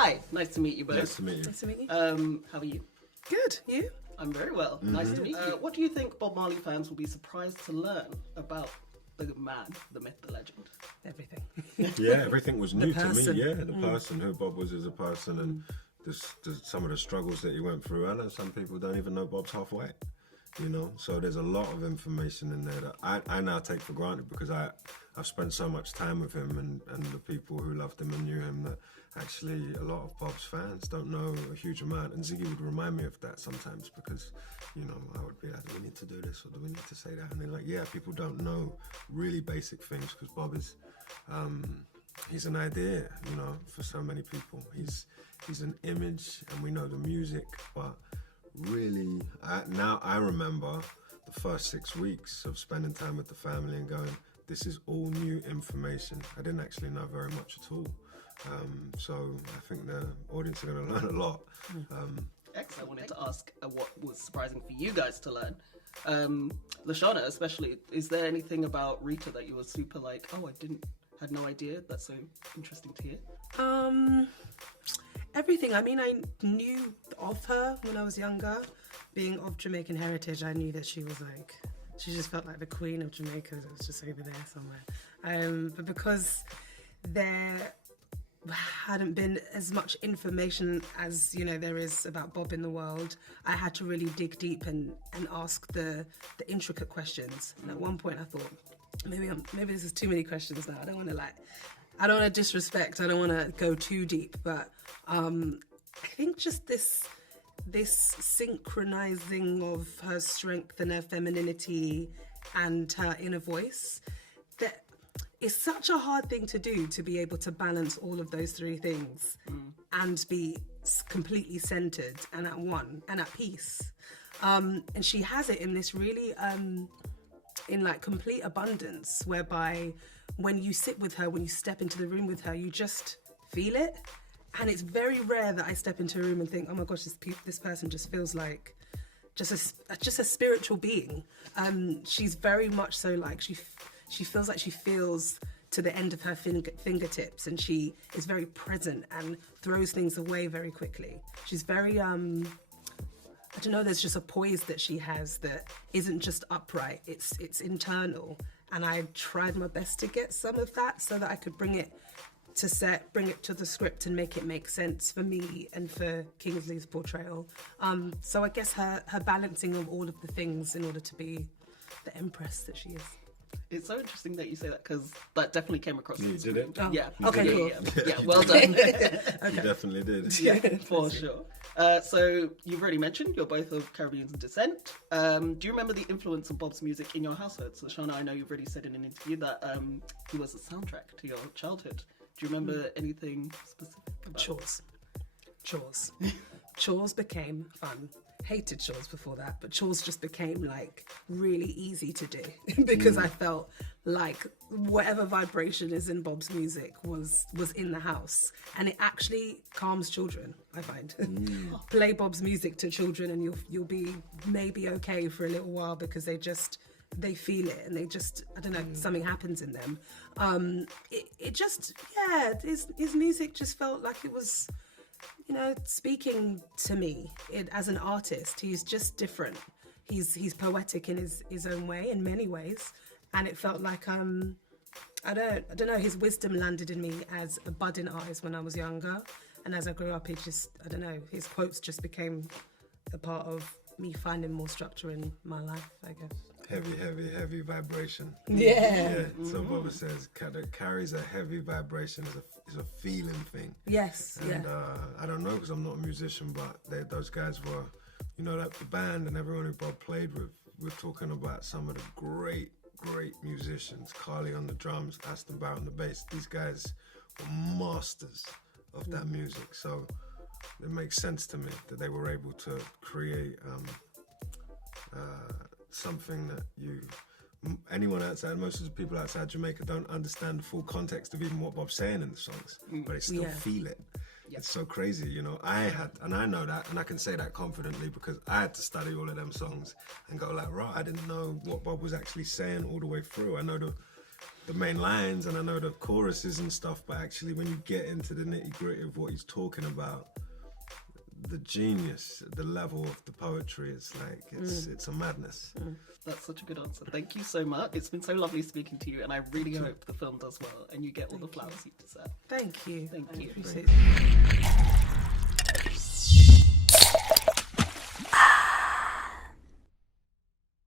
Hi, nice to meet you both. Nice to meet you. Nice to meet you. How are you? Good. You? I'm very well. Nice to meet you. What do you think Bob Marley fans will be surprised to learn about the man, the myth, the legend? Everything. Yeah, everything was new to person. me. Yeah, the person, who Bob was as a person, and some of the struggles that he went through. I know some people don't even know Bob's half white, you know. So there's a lot of information in there that I now take for granted because I've spent so much time with him and the people who loved him and knew him that actually a lot of Bob's fans don't know a huge amount. And Ziggy would remind me of that sometimes because, you know, I would be like, do we need to do this or do we need to say that? And they're like, yeah, people don't know really basic things because Bob is, he's an idea, you know, for so many people. He's an image and we know the music, but really, now I remember the first 6 weeks of spending time with the family and going, this is all new information. I didn't actually know very much at all. So I think the audience are going to learn a lot. Excellent. I wanted to ask what was surprising for you guys to learn. Lashana, especially, is there anything about Rita that you were super like, oh, had no idea? That's so interesting to hear. Everything. I mean, I knew of her when I was younger. Being of Jamaican heritage, I knew that she was like, she just felt like the queen of Jamaica. It was just over there somewhere. But because there hadn't been as much information as, you know, there is about Bob in the world, I had to really dig deep and ask the intricate questions. And at one point I thought, maybe this is too many questions now. I don't want to disrespect, I don't want to go too deep, but I think just this synchronizing of her strength and her femininity and her inner voice, that is such a hard thing to do, to be able to balance all of those three things and be completely centered and at one and at peace. And she has it in this really, in like complete abundance, whereby when you sit with her, when you step into the room with her, you just feel it. And it's very rare that I step into a room and think, oh my gosh, this person just feels like just a spiritual being. She's very much so like, she feels like she feels to the end of her fingertips, and she is very present and throws things away very quickly. She's very, I don't know, there's just a poise that she has that isn't just upright, it's internal. And I tried my best to get some of that so that I could bring it to set, bring it to the script and make it make sense for me and for Kingsley's portrayal. So I guess her balancing of all of the things in order to be the empress that she is. It's so interesting that you say that because that definitely came across. You did it? Oh. Yeah. Okay, Yeah, cool. yeah, well done. You definitely did. Yeah, for sure. So you've already mentioned you're both of Caribbean descent. Do you remember the influence of Bob's music in your household? So Lashana, I know you've already said in an interview that he was a soundtrack to your childhood. Do you remember anything specific about Chores. Chores became fun. Hated chores before that, but chores just became like really easy to do because I felt like whatever vibration is in Bob's music was in the house, and it actually calms children, I find. Play Bob's music to children and you'll be maybe okay for a little while because they feel it and they just, I don't know, something happens in them. His music just felt like it was, you know, speaking to me as an artist. He's just different. He's poetic in his own way, in many ways, and it felt like I don't know. His wisdom landed in me as a bud in eyes when I was younger, and as I grew up, it just, I don't know. His quotes just became a part of me finding more structure in my life, I guess. Heavy vibration. Yeah. So Bob says carries a heavy vibration. Is a feeling thing. Yes. And I don't know because I'm not a musician, but those guys were, you know, that the band and everyone who Bob played with. We're talking about some of the great musicians. Carly on the drums, Aston Barrett on the bass. These guys were masters of that music. So it makes sense to me that they were able to create something that anyone outside, most of the people outside Jamaica don't understand the full context of even what Bob's saying in the songs, but they still feel it. Yep. It's so crazy, you know. I know that, and I can say that confidently because I had to study all of them songs and go like, right, I didn't know what Bob was actually saying all the way through. I know the main lines and I know the choruses and stuff, but actually when you get into the nitty-gritty of what he's talking about, the genius, the level of the poetry, it's like it's a madness. That's such a good answer. Thank you so much. It's been so lovely speaking to you, and I really hope the film does well and you get all the flowers you deserve. Thank you. Thank you. I appreciate it.